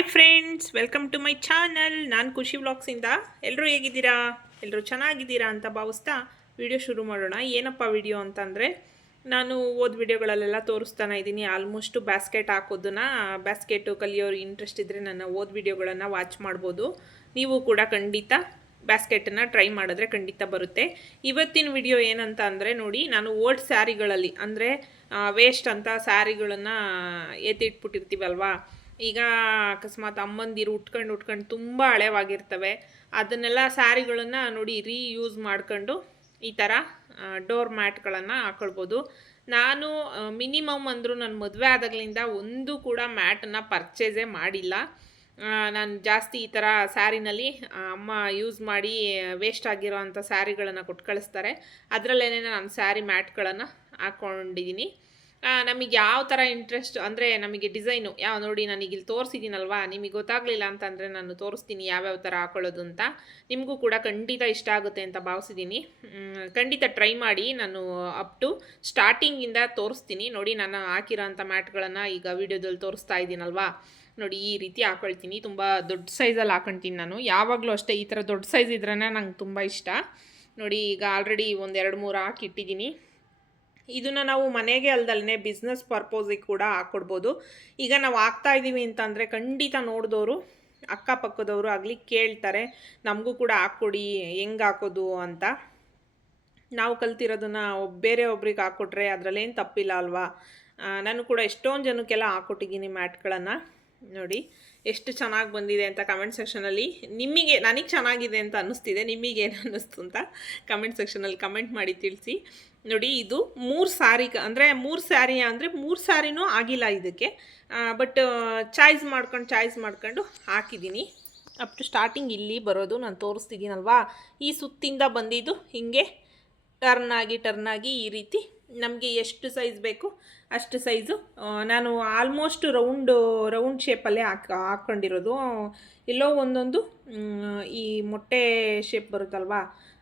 Hi friends welcome to my channel ನಾನು ಖುಷಿ ವ್ಲಾಗ್ಸಿಂದ ಎಲ್ಲರೂ ಹೇಗಿದ್ದೀರಾ? ಎಲ್ಲರೂ ಚೆನ್ನಾಗಿದ್ದೀರಾ ಅಂತ ಭಾವಿಸ್ತಾ ವಿಡಿಯೋ ಶುರು ಮಾಡೋಣ. ಏನಪ್ಪ ವಿಡಿಯೋ ಅಂತಂದರೆ, ನಾನು ಓದ್ ವಿಡಿಯೋಗಳಲ್ಲೆಲ್ಲ ತೋರಿಸ್ತಾನೆ ಇದ್ದೀನಿ. ಆಲ್ಮೋಸ್ಟು ಬ್ಯಾಸ್ಕೆಟ್ ಹಾಕೋದನ್ನ ಬ್ಯಾಸ್ಕೆಟು ಕಲಿಯೋರು ಇಂಟ್ರೆಸ್ಟ್ ಇದ್ದರೆ ನನ್ನ ಓದ್ ವಿಡಿಯೋಗಳನ್ನು ವಾಚ್ ಮಾಡ್ಬೋದು. ನೀವು ಕೂಡ ಖಂಡಿತ ಬ್ಯಾಸ್ಕೆಟನ್ನು ಟ್ರೈ ಮಾಡಿದ್ರೆ ಖಂಡಿತ ಬರುತ್ತೆ. ಇವತ್ತಿನ ವಿಡಿಯೋ ಏನಂತ ಅಂದರೆ ನೋಡಿ, ನಾನು ಓಲ್ಡ್ ಸ್ಯಾರಿಗಳಲ್ಲಿ ಅಂದರೆ ವೇಸ್ಟ್ ಅಂತ ಸ್ಯಾರಿಗಳನ್ನು ಎತ್ತಿಟ್ಬಿಟ್ಟಿರ್ತೀವಲ್ವಾ ಈಗ ಅಕಸ್ಮಾತ್ ಅಮ್ಮಂದಿರು ಉಟ್ಕೊಂಡು ಉಟ್ಕೊಂಡು ತುಂಬ ಹಳೆವಾಗಿರ್ತವೆ. ಅದನ್ನೆಲ್ಲ ಸ್ಯಾರಿಗಳನ್ನು ನೋಡಿ ರೀಯೂಸ್ ಮಾಡ್ಕೊಂಡು ಈ ಥರ ಡೋರ್ ಮ್ಯಾಟ್ಗಳನ್ನು ಹಾಕೊಳ್ಬೋದು. ನಾನು ಮಿನಿಮಮ್ ಅಂದರೂ ನನ್ನ ಮದುವೆ ಆದಾಗಲಿಂದ ಒಂದು ಕೂಡ ಮ್ಯಾಟನ್ನು ಪರ್ಚೇಸೇ ಮಾಡಿಲ್ಲ. ನಾನು ಜಾಸ್ತಿ ಈ ಥರ ಸ್ಯಾರಿನಲ್ಲಿ ಅಮ್ಮ ಯೂಸ್ ಮಾಡಿ ವೇಸ್ಟ್ ಆಗಿರೋ ಅಂಥ ಸ್ಯಾರಿಗಳನ್ನು ಕೊಟ್ಟು ಕಳಿಸ್ತಾರೆ. ಅದರಲ್ಲೇ ನಾನು ಸ್ಯಾರಿ ಮ್ಯಾಟ್ಗಳನ್ನು ಹಾಕ್ಕೊಂಡಿದ್ದೀನಿ ನಮಗೆ ಯಾವ ಥರ ಇಂಟ್ರೆಸ್ಟ್ ಅಂದರೆ ನಮಗೆ ಡಿಸೈನು ಯಾವ ನೋಡಿ ನನಗೆ ಇಲ್ಲಿ ತೋರಿಸಿದ್ದೀನಲ್ವಾ ನಿಮಗೆ ಗೊತ್ತಾಗಲಿಲ್ಲ ಅಂತಂದರೆ ನಾನು ತೋರಿಸ್ತೀನಿ ಯಾವ್ಯಾವ ಥರ ಹಾಕೊಳ್ಳೋದು ಅಂತ. ನಿಮಗೂ ಕೂಡ ಖಂಡಿತ ಇಷ್ಟ ಆಗುತ್ತೆ ಅಂತ ಭಾವಿಸಿದ್ದೀನಿ ಖಂಡಿತ ಟ್ರೈ ಮಾಡಿ ನಾನು ಅಪ್ ಟು ಸ್ಟಾರ್ಟಿಂಗಿಂದ ತೋರಿಸ್ತೀನಿ. ನೋಡಿ ನಾನು ಹಾಕಿರೋ ಅಂಥ ಮ್ಯಾಟ್ಗಳನ್ನು ಈಗ ವಿಡಿಯೋದಲ್ಲಿ ತೋರಿಸ್ತಾ ಇದ್ದೀನಲ್ವಾ ನೋಡಿ ಈ ರೀತಿ ಹಾಕೊಳ್ತೀನಿ. ತುಂಬ ದೊಡ್ಡ ಸೈಜಲ್ಲಿ ಹಾಕೊಳ್ತೀನಿ ನಾನು. ಯಾವಾಗಲೂ ಅಷ್ಟೇ ಈ ಥರ ದೊಡ್ಡ ಸೈಜ್ ಇದ್ರೇ ನಂಗೆ ತುಂಬ ಇಷ್ಟ. ನೋಡಿ ಈಗ ಆಲ್ರೆಡಿ ಒಂದು ಎರಡು ಮೂರು ಹಾಕಿಟ್ಟಿದ್ದೀನಿ ಇದನ್ನು ನಾವು ಮನೆಗೆ ಅಲ್ದಲ್ಲೇ ಬಿಸ್ನೆಸ್ ಪರ್ಪೋಸಿಗೆ ಕೂಡ ಹಾಕ್ಕೊಡ್ಬೋದು ಈಗ ನಾವು ಹಾಕ್ತಾ ಇದ್ದೀವಿ ಅಂತಂದರೆ ಖಂಡಿತ ನೋಡಿದವರು ಅಕ್ಕಪಕ್ಕದವರು ಆಗಲಿ ಕೇಳ್ತಾರೆ, ನಮಗೂ ಕೂಡ ಹಾಕ್ಕೊಡಿ, ಹೆಂಗೆ ಹಾಕೋದು? ಅಂತ. ನಾವು ಕಲ್ತಿರೋದನ್ನು ಬೇರೆ ಒಬ್ರಿಗೆ ಹಾಕ್ಕೊಟ್ರೆ ಅದರಲ್ಲೇನು ತಪ್ಪಿಲ್ಲ ಅಲ್ವಾ? ನಾನು ಕೂಡ ಎಷ್ಟೊಂದು ಜನಕ್ಕೆಲ್ಲ ಹಾಕ್ಕೊಟ್ಟಿದ್ದೀನಿ ಮ್ಯಾಟ್ಗಳನ್ನು. ನೋಡಿ, ಎಷ್ಟು ಚೆನ್ನಾಗಿ ಬಂದಿದೆ ಅಂತ ಕಮೆಂಟ್ ಸೆಕ್ಷನಲ್ಲಿ ನಿಮಗೆ ನನಗೆ ಚೆನ್ನಾಗಿದೆ ಅಂತ ಅನ್ನಿಸ್ತಿದೆ ನಿಮಗೇನು ಅನ್ನಿಸ್ತು ಅಂತ ಕಮೆಂಟ್ ಸೆಕ್ಷನಲ್ಲಿ ಕಮೆಂಟ್ ಮಾಡಿ ತಿಳಿಸಿ. ನೋಡಿ, ಇದು ಮೂರು ಸ್ಯಾರಿ ಅಂದರೆ ಮೂರು ಸ್ಯಾರಿ ಅಂದರೆ ಮೂರು ಸ್ಯಾರಿನೂ ಆಗಿಲ್ಲ ಇದಕ್ಕೆ. ಬಟ್ ಚಾಯ್ಸ್ ಮಾಡ್ಕೊಂಡು ಚಾಯ್ಸ್ ಮಾಡ್ಕೊಂಡು ಹಾಕಿದ್ದೀನಿ ಅಪ್ ಟು ಸ್ಟಾರ್ಟಿಂಗ್ ಇಲ್ಲಿ ಬರೋದು ನಾನು ತೋರಿಸ್ತಿದ್ದೀನಲ್ವಾ? ಈ ಸುತ್ತಿಂದ ಬಂದಿದ್ದು ಹಿಂಗೆ ಟರ್ನ್ ಆಗಿ ಟರ್ನ್ ಆಗಿ ಈ ರೀತಿ ನಮಗೆ ಎಷ್ಟು ಸೈಜ್ ಬೇಕು ಅಷ್ಟು ಸೈಜು ನಾನು ಆಲ್ಮೋಸ್ಟ್ ರೌಂಡು ರೌಂಡ್ ಶೇಪಲ್ಲೇ ಹಾಕ್ ಹಾಕ್ಕೊಂಡಿರೋದು ಎಲ್ಲೋ ಒಂದೊಂದು ಈ ಮೊಟ್ಟೆ ಶೇಪ್ ಬರುತ್ತಲ್ವಾ?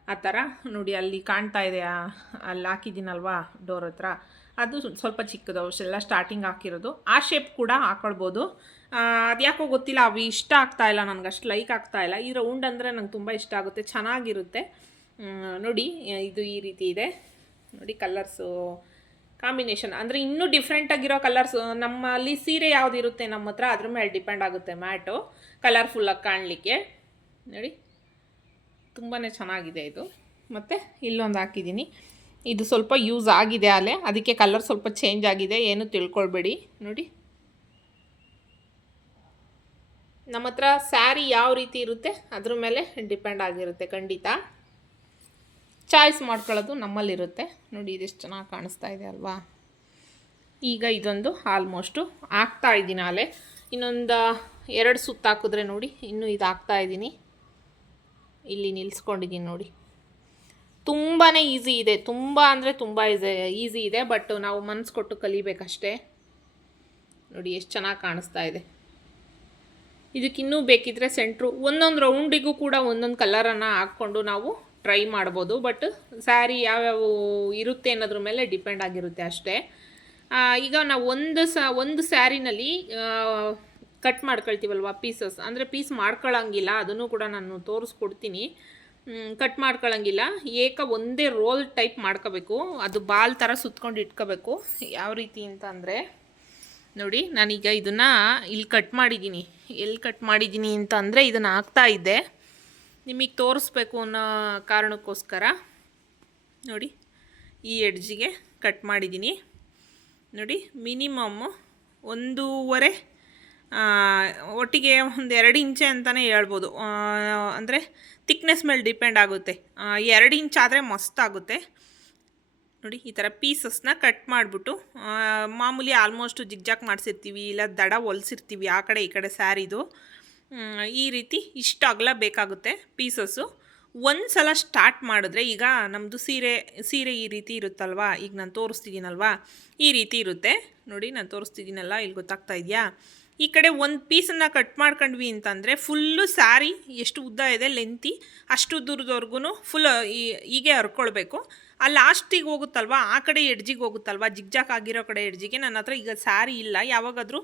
ಆ ಥರ ನೋಡಿ ಅಲ್ಲಿ ಕಾಣ್ತಾ ಇದೆ ಅಲ್ಲಿ ಹಾಕಿದ್ದೀನಲ್ವಾ ಡೋರ್ ಹತ್ರ. ಅದು ಸ್ವ- ಸ್ವಲ್ಪ ಚಿಕ್ಕದು ಅವಷ್ಟೆಲ್ಲ ಸ್ಟಾರ್ಟಿಂಗ್ ಹಾಕಿರೋದು. ಆ ಶೇಪ್ ಕೂಡ ಹಾಕೊಳ್ಬೋದು. ಅದ್ಯಾಕೋ ಗೊತ್ತಿಲ್ಲ, ಅವು ಇಷ್ಟ ಆಗ್ತಾ ಇಲ್ಲ, ನನಗೆ ಅಷ್ಟು ಲೈಕ್ ಆಗ್ತಾ ಇಲ್ಲ. ಈ ರೌಂಡ್ ಅಂದರೆ ನಂಗೆ ತುಂಬ ಇಷ್ಟ ಆಗುತ್ತೆ, ಚೆನ್ನಾಗಿರುತ್ತೆ. ನೋಡಿ, ಇದು ಈ ರೀತಿ ಇದೆ. ನೋಡಿ ಕಲರ್ಸು ಕಾಂಬಿನೇಷನ್ ಅಂದರೆ ಇನ್ನೂ ಡಿಫ್ರೆಂಟಾಗಿರೋ ಕಲರ್ಸ್ ನಮ್ಮಲ್ಲಿ ಸೀರೆ ಯಾವುದಿರುತ್ತೆ ನಮ್ಮ ಹತ್ರ, ಅದ್ರ ಮೇಲೆ ಡಿಪೆಂಡ್ ಆಗುತ್ತೆ ಮ್ಯಾಟು. ಕಲರ್ಫುಲ್ಲಾಗಿ ಕಾಣಲಿಕ್ಕೆ. ನೋಡಿ. ತುಂಬಾ ಚೆನ್ನಾಗಿದೆ ಇದು. ಮತ್ತು ಇಲ್ಲೊಂದು ಹಾಕಿದ್ದೀನಿ. ಇದು ಸ್ವಲ್ಪ ಯೂಸ್ ಆಗಿದೆ ಅಲ್ಲೇ ಅದಕ್ಕೆ ಕಲರ್ ಸ್ವಲ್ಪ ಚೇಂಜ್ ಆಗಿದೆ. ಏನು ತಿಳ್ಕೊಳ್ಬೇಡಿ. ನೋಡಿ. ನಮ್ಮ ಹತ್ರ ಸ್ಯಾರಿ ಯಾವ ರೀತಿ ಇರುತ್ತೆ, ಅದ್ರ ಮೇಲೆ ಡಿಪೆಂಡ್ ಆಗಿರುತ್ತೆ ಖಂಡಿತ. ಚಾಯ್ಸ್ ಮಾಡ್ಕೊಳ್ಳೋದು ನಮ್ಮಲ್ಲಿರುತ್ತೆ. ನೋಡಿ ಇದೆಷ್ಟು ಚೆನ್ನಾಗಿ ಕಾಣಿಸ್ತಾ ಇದೆ ಅಲ್ವಾ? ಈಗ ಇದೊಂದು ಆಲ್ಮೋಸ್ಟು ಹಾಕ್ತಾ ಇದ್ದೀನಿ ಅಲೆ. ಇನ್ನೊಂದು ಎರಡು ಸುತ್ತಾಕಿದ್ರೆ ನೋಡಿ, ಇನ್ನೂ ಇದು ಹಾಕ್ತಾ ಇದ್ದೀನಿ. ಇಲ್ಲಿ ನಿಲ್ಲಿಸ್ಕೊಂಡಿದ್ದೀನಿ ನೋಡಿ. ತುಂಬಾ ಈಸಿ ಇದೆ. ತುಂಬ ಅಂದರೆ ತುಂಬ ಇದೆ ಈಸಿ ಇದೆ ಬಟ್ ನಾವು ಮನಸ್ಸು ಕೊಟ್ಟು ಕಲಿಬೇಕಷ್ಟೇ. ನೋಡಿ ಎಷ್ಟು ಚೆನ್ನಾಗಿ ಕಾಣಿಸ್ತಾ ಇದೆ. ಇದಕ್ಕಿನ್ನೂ ಬೇಕಿದ್ರೆ ಸೆಂಟ್ರು ಒಂದೊಂದು ರೌಂಡಿಗೂ ಕೂಡ ಒಂದೊಂದು ಕಲರನ್ನು ಹಾಕ್ಕೊಂಡು ನಾವು ಟ್ರೈ ಮಾಡ್ಬೋದು. ಬಟ್ ಸ್ಯಾರಿ ಯಾವ್ಯಾವ ಇರುತ್ತೆ ಅನ್ನೋದ್ರ ಮೇಲೆ ಡಿಪೆಂಡ್ ಆಗಿರುತ್ತೆ ಅಷ್ಟೇ. ಈಗ ನಾವು ಒಂದು ಸ, ಒಂದು ಸ್ಯಾರಿನಲ್ಲಿ ಕಟ್ ಮಾಡ್ಕೊಳ್ತೀವಲ್ವ ಪೀಸಸ್? ಅಂದರೆ ಪೀಸ್ ಮಾಡ್ಕೊಳ್ಳೋಂಗಿಲ್ಲ ಅದನ್ನು ಕೂಡ ನಾನು ತೋರಿಸ್ಕೊಡ್ತೀನಿ. ಕಟ್ ಮಾಡ್ಕೊಳ್ಳೋಂಗಿಲ್ಲ ಏಕ ಒಂದೇ ರೋಲ್ ಟೈಪ್ ಮಾಡ್ಕೋಬೇಕು. ಅದು ಬಾಲ್ ಥರ ಸುತ್ಕೊಂಡು ಇಟ್ಕೋಬೇಕು. ಯಾವ ರೀತಿ ಅಂತ ಅಂದರೆ, ನೋಡಿ, ನಾನೀಗ ಇದನ್ನು ಇಲ್ಲಿ ಕಟ್ ಮಾಡಿದ್ದೀನಿ. ಎಲ್ಲಿ ಕಟ್ ಮಾಡಿದ್ದೀನಿ ಅಂತ ಅಂದರೆ ಇದನ್ನು ಹಾಕ್ತಾ ಇದ್ದೆ. ನಿಮಗೆ ತೋರಿಸ್ಬೇಕು ಅನ್ನೋ ಕಾರಣಕ್ಕೋಸ್ಕರ, ನೋಡಿ, ಈ ಎಡ್ಜಿಗೆ ಕಟ್ ಮಾಡಿದ್ದೀನಿ. ನೋಡಿ, ಮಿನಿಮಮ್ಮು ಒಂದೂವರೆ ಒಟ್ಟಿಗೆ ಒಂದು ಎರಡು ಇಂಚೆ ಅಂತಲೇ ಹೇಳ್ಬೋದು. ಅಂದರೆ ತಿಕ್ನೆಸ್ ಮೇಲೆ ಡಿಪೆಂಡ್ ಆಗುತ್ತೆ. ಎರಡು ಇಂಚ್ ಆದರೆ ಮಸ್ತಾಗುತ್ತೆ ನೋಡಿ, ಈ ಥರ ಪೀಸಸ್ನ ಕಟ್ ಮಾಡಿಬಿಟ್ಟು ಮಾಮೂಲಿ ಆಲ್ಮೋಸ್ಟ್ ಜಿಗ್ಜಾಕ್ ಮಾಡಿಸಿರ್ತೀವಿ, ಇಲ್ಲ ದಡ ಹೊಲ್ಸಿರ್ತೀವಿ, ಆ ಕಡೆ ಈ ಕಡೆ ಸ್ಯಾರಿದು ಈ ರೀತಿ ಇಷ್ಟು ಅಗಲ ಬೇಕಾಗುತ್ತೆ ಪೀಸಸ್ಸು ಒಂದು ಸಲ ಸ್ಟಾರ್ಟ್ ಮಾಡಿದ್ರೆ ಈಗ ನಮ್ಮದು ಸೀರೆ ಸೀರೆ ಈ ರೀತಿ ಇರುತ್ತಲ್ವಾ? ಈಗ ನಾನು ತೋರಿಸ್ತಿದ್ದೀನಲ್ವಾ ಈ ರೀತಿ ಇರುತ್ತೆ. ನೋಡಿ, ನಾನು ತೋರಿಸ್ತಿದ್ದೀನಲ್ಲ ಇಲ್ಲಿ ಗೊತ್ತಾಗ್ತಾ ಇದೆಯಾ? ಈ ಕಡೆ ಒಂದು ಪೀಸನ್ನು ಕಟ್ ಮಾಡ್ಕೊಂಡ್ವಿ ಅಂತಂದರೆ ಫುಲ್ಲು ಸ್ಯಾರಿ ಎಷ್ಟು ಉದ್ದ ಇದೆ ಲೆಂತಿ ಅಷ್ಟು ದೂರದವರೆಗೂ ಫುಲ್ ಹೀಗೆ ಹರ್ಕೊಳ್ಬೇಕು. ಆ ಲಾಸ್ಟಿಗೆ ಹೋಗುತ್ತಲ್ವ, ಆ ಕಡೆ ಎಡ್ಜಿಗೆ ಹೋಗುತ್ತಲ್ವ ಜಿಗ್ಜಾಕ್ ಆಗಿರೋ ಕಡೆ ಎಡ್ಜಿಗೆ, ನನ್ನ ಹತ್ರ ಈಗ ಸ್ಯಾರಿ ಇಲ್ಲ. ಯಾವಾಗಾದರೂ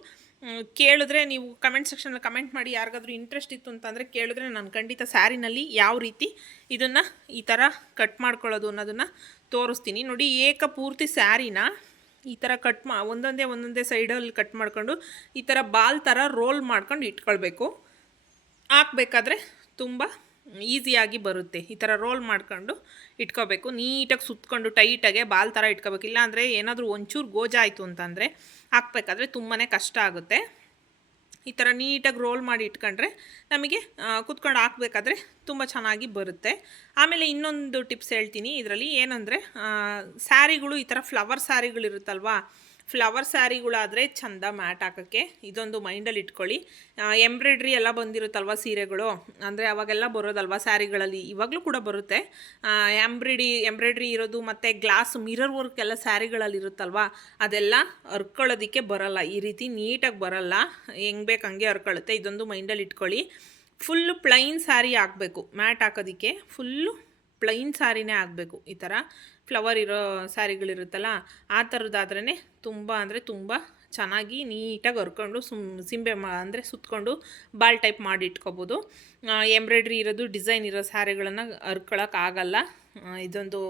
ಕೇಳಿದ್ರೆ ನೀವು ಕಮೆಂಟ್ ಸೆಕ್ಷನಲ್ಲಿ ಕಮೆಂಟ್ ಮಾಡಿ ಯಾರಿಗಾದರೂ ಇಂಟ್ರೆಸ್ಟ್ ಇತ್ತು ಅಂತಂದರೆ ಕೇಳಿದ್ರೆ ನಾನು ಖಂಡಿತ ಸ್ಯಾರಿನಲ್ಲಿ ಯಾವ ರೀತಿ ಇದನ್ನು ಈ ಥರ ಕಟ್ ಮಾಡ್ಕೊಳ್ಳೋದು ಅನ್ನೋದನ್ನು ತೋರಿಸ್ತೀನಿ. ನೋಡಿ ಏಕ ಪೂರ್ತಿ ಸ್ಯಾರಿನ ಈ ಥರ ಕಟ್ ಮಾ, ಒಂದೊಂದೇ ಒಂದೊಂದೇ ಸೈಡಲ್ಲಿ ಕಟ್ ಮಾಡ್ಕೊಂಡು ಈ ಥರ ಬಾಲ್ ಥರ ರೋಲ್ ಮಾಡ್ಕೊಂಡು ಇಟ್ಕೊಳ್ಬೇಕು. ಹಾಕ್ಬೇಕಾದ್ರೆ ತುಂಬ ಈಸಿಯಾಗಿ ಬರುತ್ತೆ. ಈ ಥರ ರೋಲ್ ಮಾಡ್ಕೊಂಡು ಇಟ್ಕೋಬೇಕು. ನೀಟಾಗಿ ಸುತ್ತಕೊಂಡು ಟೈಟಾಗೆ ಬಾಲ್ ಥರ ಇಟ್ಕೋಬೇಕು. ಇಲ್ಲಾಂದರೆ ಏನಾದರೂ ಒಂಚೂರು ಗೋಜಾಯಿತು ಅಂತಂದರೆ ಹಾಕ್ಬೇಕಾದ್ರೆ ತುಂಬಾ ಕಷ್ಟ ಆಗುತ್ತೆ. ಈ ಥರ ನೀಟಾಗಿ ರೋಲ್ ಮಾಡಿ ಇಟ್ಕೊಂಡ್ರೆ ನಮಗೆ ಕುತ್ಕೊಂಡು ಹಾಕ್ಬೇಕಾದ್ರೆ ತುಂಬ ಚೆನ್ನಾಗಿ ಬರುತ್ತೆ. ಆಮೇಲೆ ಇನ್ನೊಂದು ಟಿಪ್ಸ್ ಹೇಳ್ತೀನಿ. ಇದರಲ್ಲಿ ಏನಂದರೆ ಸ್ಯಾರಿಗಳು ಈ ಥರ ಫ್ಲವರ್ ಸ್ಯಾರಿಗಳಿರುತ್ತಲ್ವಾ ಫ್ಲವರ್ ಸ್ಯಾರಿಗಳಾದರೆ ಚಂದ ಮ್ಯಾಟ್ ಹಾಕೋಕ್ಕೆ. ಇದೊಂದು ಮೈಂಡಲ್ಲಿ ಇಟ್ಕೊಳ್ಳಿ. ಎಂಬ್ರಾಯ್ಡ್ರಿ ಎಲ್ಲ ಬಂದಿರುತ್ತಲ್ವ ಸೀರೆಗಳು? ಅಂದರೆ ಅವಾಗೆಲ್ಲ ಬರೋದಲ್ವ ಸ್ಯಾರಿಗಳಲ್ಲಿ? ಇವಾಗಲೂ ಕೂಡ ಬರುತ್ತೆ. ಎಂಬ್ರಿಡಿ ಎಂಬ್ರಾಯ್ಡ್ರಿ ಇರೋದು ಮತ್ತು ಗ್ಲಾಸ್, ಮಿರರ್ ವರ್ಕ್ ಎಲ್ಲ ಸ್ಯಾರಿಗಳಲ್ಲಿ ಇರುತ್ತಲ್ವ? ಅದೆಲ್ಲ ಹರ್ಕೊಳ್ಳೋದಕ್ಕೆ ಬರಲ್ಲ. ಈ ರೀತಿ ನೀಟಾಗಿ ಬರಲ್ಲ. ಹೆಂಗೆ ಬೇಕು ಹಂಗೆ ಹರ್ಕೊಳ್ಳುತ್ತೆ. ಇದೊಂದು ಮೈಂಡಲ್ಲಿ ಇಟ್ಕೊಳ್ಳಿ. ಫುಲ್ಲು ಪ್ಲೈನ್ ಸ್ಯಾರಿ ಹಾಕಬೇಕು. ಮ್ಯಾಟ್ ಹಾಕೋದಕ್ಕೆ. ಫುಲ್ಲು ಪ್ಲೈನ್ ಸಾರಿನೇ ಆಗಬೇಕು. ಈ ಥರ ಫ್ಲವರ್ ಇರೋ ಸ್ಯಾರಿಗಳಿರುತ್ತಲ್ಲ ಆ ಥರದ್ದಾದ್ರೇ ತುಂಬ ಅಂದರೆ ತುಂಬ ಚೆನ್ನಾಗಿ ನೀಟಾಗಿ ಹೊರ್ಕೊಂಡು ಸುಮ್ ಸಿಂಬೆ ಮಾ ಅಂದರೆ ಸುತ್ತಕೊಂಡು ಬಾಲ್ ಟೈಪ್ ಮಾಡಿ ಇಟ್ಕೋಬೋದು. ಎಂಬ್ರಾಯ್ಡ್ರಿ ಇರೋದು, ಡಿಸೈನ್ ಇರೋ ಸ್ಯಾರಿಗಳನ್ನು ಆಗಲ್ಲ. ಇದೊಂದು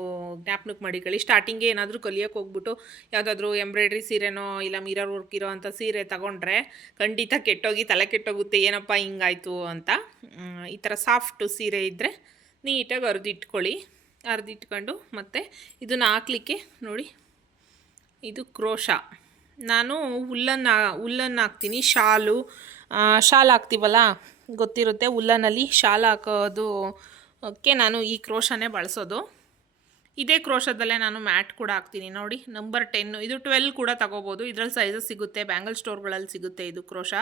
ಜ್ಞಾಪನಕ್ಕೆ ಮಾಡಿಕೊಳ್ಳಿ. ಸ್ಟಾರ್ಟಿಂಗೇ ಏನಾದರೂ ಕಲಿಯೋಕೆ ಹೋಗ್ಬಿಟ್ಟು ಯಾವುದಾದ್ರೂ ಎಂಬ್ರಾಯ್ಡ್ರಿ ಸೀರೆನೋ ಇಲ್ಲ ಮಿರರ್ ವರ್ಕ್ ಇರೋ ಅಂಥ ಸೀರೆ ತಗೊಂಡ್ರೆ ಖಂಡಿತ ಕೆಟ್ಟೋಗಿ ತಲೆ ಕೆಟ್ಟೋಗುತ್ತೆ, ಏನಪ್ಪ ಹಿಂಗಾಯಿತು ಅಂತ. ಈ ಥರ ಸಾಫ್ಟು ಸೀರೆ ಇದ್ದರೆ ನೀಟಾಗಿ ಅರ್ದಿಟ್ಕೊಳ್ಳಿ. ಅರ್ದಿಟ್ಕೊಂಡು ಮತ್ತು ಇದನ್ನು ಹಾಕ್ಲಿಕ್ಕೆ ನೋಡಿ. ಇದು ಕ್ರೋಶ. ನಾನು ಹುಲ್ಲನ್ನು ಹುಲ್ಲನ್ನು ಹಾಕ್ತೀನಿ. ಶಾಲು ಶಾಲು ಹಾಕ್ತೀವಲ್ಲ? ಗೊತ್ತಿರುತ್ತೆ ಹುಲ್ಲನಲ್ಲಿ ಶಾಲ್ ಹಾಕೋದು ಕ್ಕೆ ನಾನು ಈ ಕ್ರೋಶನೇ ಬಳಸೋದು. ಇದೇ ಕ್ರೋಶದಲ್ಲೇ ನಾನು ಮ್ಯಾಟ್ ಕೂಡ ಹಾಕ್ತೀನಿ. ನೋಡಿ, ನಂಬರ್ ಟೆನ್ನು ಇದು ಟ್ವೆಲ್ ಕೂಡ ತಗೋಬೋದು. ಇದರಲ್ಲಿ ಸೈಜಸ್ ಸಿಗುತ್ತೆ. ಬ್ಯಾಂಗಲ್ ಸ್ಟೋರ್ಗಳಲ್ಲಿ ಸಿಗುತ್ತೆ ಇದು ಕ್ರೋಶ.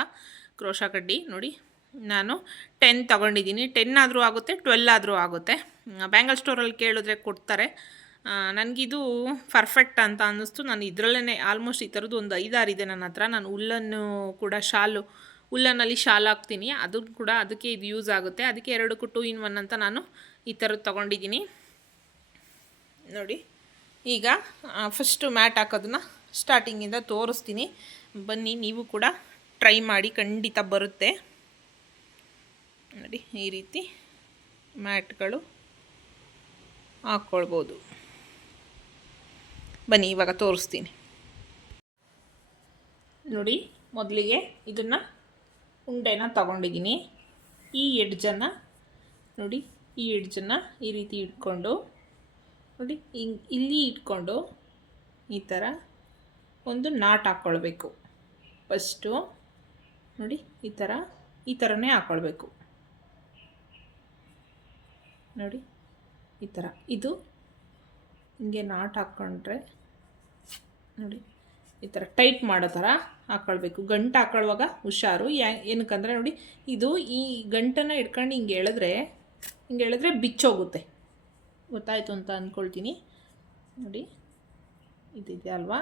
ಕ್ರೋಶ ಕಡ್ಡಿ. ನೋಡಿ. ನಾನು ಟೆನ್ ತಗೊಂಡಿದ್ದೀನಿ. ಟೆನ್ ಆದರೂ ಆಗುತ್ತೆ ಟ್ವೆಲ್ ಆದರೂ ಆಗುತ್ತೆ. ಬ್ಯಾಂಗಲ್ ಸ್ಟೋರಲ್ಲಿ ಕೇಳಿದ್ರೆ ಕೊಡ್ತಾರೆ. ನನಗಿದು ಪರ್ಫೆಕ್ಟ್ ಅಂತ ಅನ್ನಿಸ್ತು. ನಾನು ಇದರಲ್ಲೇ ಆಲ್ಮೋಸ್ಟ್ ಈ ಥರದ್ದು ಒಂದು ಐದಾರು ಇದೆ ನನ್ನ ಹತ್ರ. ನಾನು ಉಲ್ಲನ್ನು ಕೂಡ ಶಾಲು ಉಲ್ಲನಲ್ಲಿ ಶಾಲು ಹಾಕ್ತೀನಿ. ಅದು ಕೂಡ ಅದಕ್ಕೆ ಇದು ಯೂಸ್ ಆಗುತ್ತೆ. ಅದಕ್ಕೆ ಎರಡಕ್ಕೂ ಟೂ ಇನ್ ಒನ್ ಅಂತ ನಾನು ಈ ಥರದ್ದು ತೊಗೊಂಡಿದ್ದೀನಿ. ನೋಡಿ, ಈಗ ಫಸ್ಟು ಮ್ಯಾಟ್ ಹಾಕೋದನ್ನ ಸ್ಟಾರ್ಟಿಂಗಿಂದ ತೋರಿಸ್ತೀನಿ. ಬನ್ನಿ, ನೀವು ಕೂಡ ಟ್ರೈ ಮಾಡಿ, ಖಂಡಿತ ಬರುತ್ತೆ. ನೋಡಿ, ಈ ರೀತಿ ಮ್ಯಾಟ್ಗಳು ಹಾಕ್ಕೊಳ್ಬೋದು. ಬನ್ನಿ, ಇವಾಗ ತೋರಿಸ್ತೀನಿ. ನೋಡಿ, ಮೊದಲಿಗೆ ಇದನ್ನು ಉಂಡೆನ ತಗೊಂಡಿದ್ದೀನಿ. ಈ ಎಡ್ಜನ್ನು, ನೋಡಿ, ಈ ಎಡ್ಜನ್ನು ಈ ರೀತಿ ಇಟ್ಕೊಂಡು, ನೋಡಿ ಇಲ್ಲಿ ಇಟ್ಕೊಂಡು ಈ ಥರ ಒಂದು ನಾಟ್ ಹಾಕ್ಕೊಳ್ಬೇಕು. ಫಸ್ಟು, ನೋಡಿ, ಈ ಥರ, ಈ ಥರನೇ ಹಾಕ್ಕೊಳ್ಬೇಕು. ನೋಡಿ, ಈ ಥರ. ಇದು ಹಿಂಗೆ ನಾಟ್ ಹಾಕ್ಕೊಂಡ್ರೆ, ನೋಡಿ, ಈ ಥರ ಟೈಟ್ ಮಾಡೋ ಥರ ಹಾಕ್ಕೊಳ್ಬೇಕು. ಗಂಟು ಹಾಕ್ಕೊಳ್ಳುವಾಗ ಹುಷಾರು. ಯಾ, ಏನಕ್ಕಂದರೆ ನೋಡಿ, ಇದು ಈ ಗಂಟನ್ನು ಇಟ್ಕೊಂಡು ಹಿಂಗೆ ಎಳೆದ್ರೆ ಹಿಂಗೆ ಎಳೆದ್ರೆ ಬಿಚ್ಚೋಗುತ್ತೆ. ಗೊತ್ತಾಯಿತು ಅಂತ ಅಂದ್ಕೊಳ್ತೀನಿ. ನೋಡಿ, ಇದಿದೆ ಅಲ್ವಾ?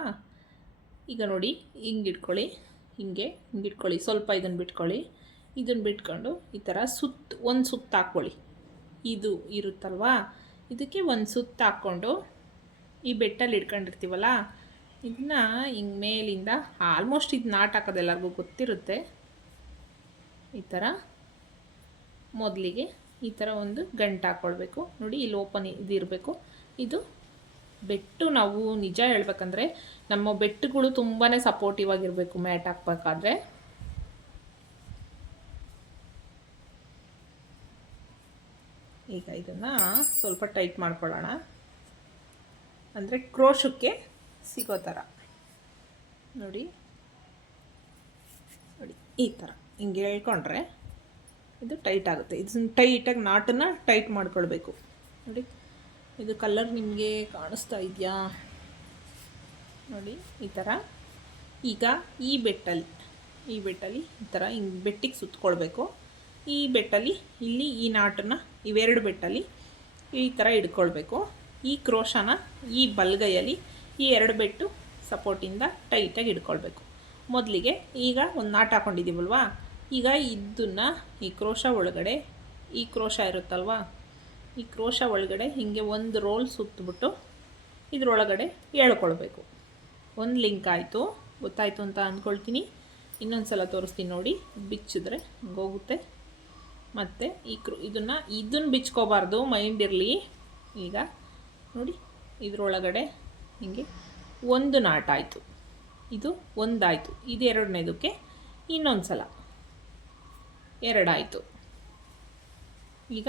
ಈಗ ನೋಡಿ, ಹಿಂಗೆ ಇಟ್ಕೊಳ್ಳಿ. ಹಿಂಗೆ ಹಿಂಗೆ ಇಟ್ಕೊಳ್ಳಿ. ಸ್ವಲ್ಪ ಇದನ್ನು ಬಿಟ್ಕೊಳ್ಳಿ. ಇದನ್ನು ಬಿಟ್ಕೊಂಡು ಈ ಥರ ಸುತ್ತ, ಒಂದು ಸುತ್ತ ಹಾಕ್ಕೊಳ್ಳಿ. ಇದು ಇರುತ್ತಲ್ವಾ? ಇದಕ್ಕೆ ಒಂದು ಸುತ್ತ ಹಾಕ್ಕೊಂಡು ಈ ಬೆಟ್ಟಲ್ಲಿ ಇಟ್ಕೊಂಡಿರ್ತೀವಲ್ಲ ಇದನ್ನ ಹಿಂಗೆ ಮೇಲಿಂದ ಆಲ್ಮೋಸ್ಟ್ ಇದು ನಾಟ್ ಹಾಕೋದು ಎಲ್ಲರಿಗೂ ಗೊತ್ತಿರುತ್ತೆ. ಈ ಥರ ಮೊದಲಿಗೆ ಈ ಥರ ಒಂದು ಗಂಟು ಹಾಕ್ಕೊಳ್ಬೇಕು ನೋಡಿ, ಇಲ್ಲಿ ಓಪನ್ ಇದಿರಬೇಕು ಇದು ಬೆಟ್ಟು ನಾವು ನಿಜ ಹೇಳ್ಬೇಕಂದ್ರೆ ನಮ್ಮ ಬೆಟ್ಟುಗಳು ತುಂಬಾ ಸಪೋರ್ಟಿವ್ ಆಗಿರಬೇಕು ಮ್ಯಾಟ್ ಹಾಕ್ಬೇಕಾದ್ರೆ. ಈಗ ಇದನ್ನು ಸ್ವಲ್ಪ ಟೈಟ್ ಮಾಡ್ಕೊಳ್ಳೋಣ. ಅಂದರೆ ಕ್ರೋಶಕ್ಕೆ ಸಿಗೋ ಥರ ನೋಡಿ. ನೋಡಿ, ಈ ಥರ ಹಿಂಗೆ ಹೇಳ್ಕೊಂಡ್ರೆ ಇದು ಟೈಟ್ ಆಗುತ್ತೆ. ಇದನ್ನ ಟೈಟಾಗಿ ನಾಟನ್ನು ಟೈಟ್ ಮಾಡ್ಕೊಳ್ಬೇಕು. ನೋಡಿ, ಇದು ಕಲರ್ ನಿಮಗೆ ಕಾಣಿಸ್ತಾ ಇದೆಯಾ? ನೋಡಿ, ಈ ಥರ ಈಗ ಈ ಬೆಟ್ಟಲ್ಲಿ ಈ ಬೆಟ್ಟಲ್ಲಿ ಈ ಥರ ಹಿಂಗೆ ಬೆಟ್ಟಿಗೆ ಸುತ್ಕೊಳ್ಬೇಕು. ಈ ಬೆಟ್ಟಲ್ಲಿ, ಇಲ್ಲಿ ಈ ನಾಟನ್ನು, ಇವೆರಡು ಬೆಟ್ಟಲ್ಲಿ ಈ ಥರ ಇಡ್ಕೊಳ್ಬೇಕು. ಈ ಕ್ರೋಶನ ಈ ಬಲ್ಗೈಯಲ್ಲಿ ಈ ಎರಡು ಬೆಟ್ಟು ಸಪೋರ್ಟಿಂದ ಟೈಟಾಗಿ ಇಡ್ಕೊಳ್ಬೇಕು. ಮೊದಲಿಗೆ ಈಗ ಒಂದು ನಾಟ್ ಹಾಕ್ಕೊಂಡಿದ್ದೀವಲ್ವಾ ಈಗ ಇದನ್ನು ಈ ಕ್ರೋಶ ಒಳಗಡೆ, ಈ ಕ್ರೋಶ ಇರುತ್ತಲ್ವಾ? ಈ ಕ್ರೋಶ ಒಳಗಡೆ ಹೀಗೆ ಒಂದು ರೋಲ್ ಸುತ್ತಬಿಟ್ಟು ಇದರೊಳಗಡೆ ಹೇಳ್ಕೊಳ್ಬೇಕು ಒಂದು ಲಿಂಕ್ ಆಯಿತು. ಗೊತ್ತಾಯಿತು ಅಂತ ಅಂದ್ಕೊಳ್ತೀನಿ ಇನ್ನೊಂದು ಸಲ ತೋರಿಸ್ತೀನಿ ನೋಡಿ. ಬಿಚ್ಚಿದ್ರೆ ಹೋಗುತ್ತೆ ಮತ್ತು ಈ ಕ್ರು ಇದನ್ನು ಇದನ್ನು ಬಿಚ್ಕೋಬಾರ್ದು ಮೈಂಡ್ ಇರಲಿ. ಈಗ ನೋಡಿ, ಇದರೊಳಗಡೆ ಹಿಂಗೆ ಒಂದು ನಾಟ ಆಯಿತು. ಇದು ಒಂದಾಯಿತು. ಇದು ಎರಡನೇದಕ್ಕೆ ಇನ್ನೊಂದು ಸಲ ಎರಡಾಯಿತು. ಈಗ